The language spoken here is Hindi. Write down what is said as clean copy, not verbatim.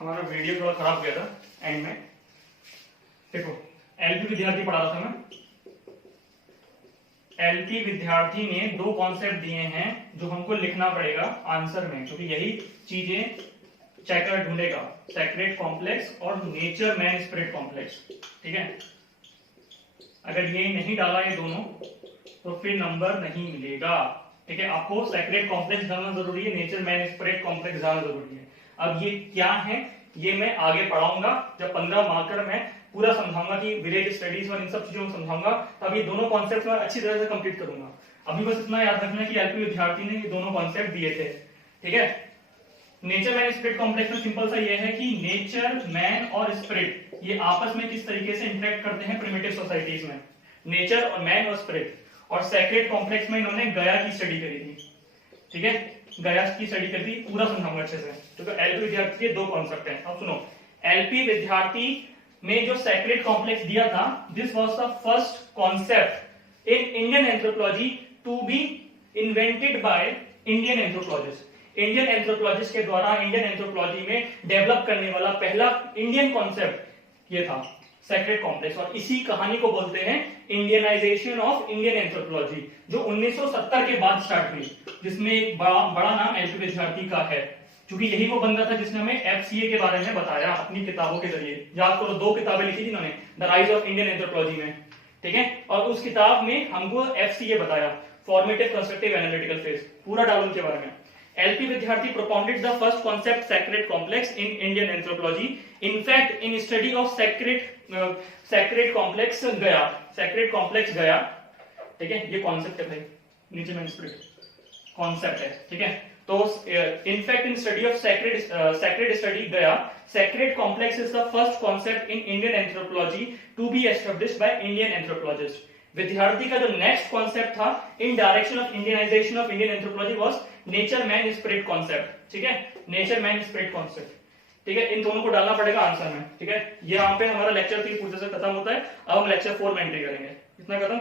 हमारा वीडियो थोड़ा खराब गया था एंड में। देखो एलपी विद्यार्थी पढ़ा रहा था मैं। एलपी विद्यार्थी ने दो कॉन्सेप्ट दिए हैं जो हमको लिखना पड़ेगा आंसर में, क्योंकि यही चीजें चेकर ढूंढेगा, सेक्रेट कॉम्प्लेक्स और नेचर मैन स्पिरिट कॉम्प्लेक्स। ठीक है, अगर ये नहीं डाला ये दोनों तो फिर नंबर नहीं मिलेगा। ठीक है, आपको सेक्रेट कॉम्प्लेक्स डालना जरूरी है, नेचर मैन स्पिरिट कॉम्प्लेक्स डालना जरूरी है। अब ये क्या है ये मैं आगे पढ़ाऊंगा, जब 15 मार्कर में पूरा समझाऊंगा कि विलेज स्टडीज और इन सब चीजों को समझाऊंगा, तब ये दोनों कॉन्सेप्ट मैं अच्छी तरह से कंप्लीट करूंगा। अभी बस इतना याद रखना कि एलपी विद्यार्थी ने ये दोनों कॉन्सेप्ट दिए थे। ठीक है, नेचर मैन स्पिरिट कॉम्प्लेक्स में सिंपल सा ये है कि नेचर मैन और स्पिरिट ये आपस में किस तरीके से इंटरेक्ट करते हैं प्रिमिटिव सोसाइटीज में, नेचर और मैन और स्पिरिट। और सेक्रेट कॉम्प्लेक्स में इन्होंने गया की स्टडी करी थी। ठीक है, गया की स्टडी करी थी, पूरा समझाऊंगा अच्छे से। तो एलपी विद्यार्थी के दो कॉन्सेप्ट हैं। अब सुनो, एलपी विद्यार्थी में जो सेक्रेट कॉम्प्लेक्स दिया था, this was the first concept in Indian anthropology to be invented by Indian anthropologist. Indian anthropologist के द्वारा इंडियन एंथ्रोपोलॉजी में डेवलप करने वाला पहला इंडियन कॉन्सेप्ट ये था, सेक्रेट कॉम्प्लेक्स। और इसी कहानी को बोलते हैं इंडियनाइजेशन ऑफ इंडियन एंथ्रोपोलॉजी, जो 1970 के बाद स्टार्ट हुई, जिसमें एक बड़ा नाम एलपी विद्यार्थी का है, क्योंकि यही वो बंदा था जिसने हमें एफसीए के बारे में बताया अपनी किताबों के जरिए। याद करो, 2 किताबें लिखी थी इन्होंने, the rise of Indian anthropology में। ठीक है, और उस किताब में हमको एफसीए बताया, फॉर्मेटिव कंस्ट्रक्टिव एनालिटिकल फेज, पूरा डाउन के बारे में। LP विद्यार्थी propounded the first concept sacred complex in Indian anthropology. In fact, in study of sacred complex गया, ठीक है, ये कॉन्सेप्ट है भाई, नीचे में स्पिरिट कॉन्सेप्ट है। ठीक है, तो in fact in study of sacred study गया, sacred complex is the first concept in Indian anthropology to be established by Indian anthropologists. विद्यार्थी का जो नेक्स्ट कॉन्सेप्ट था इन direction of Indianisation of Indian anthropology was nature man spirit concept. ठीक है, नेचर मैन स्पिरिट कॉन्सेप्ट। ठीक है, इन दोनों को डालना पड़ेगा आंसर में। ठीक है, यहाँ पे हमारा लेक्चर 3 पूरे से खत्म होता है। अब हम लेक्चर 4 में एंट्री करेंगे। इतना खत्म।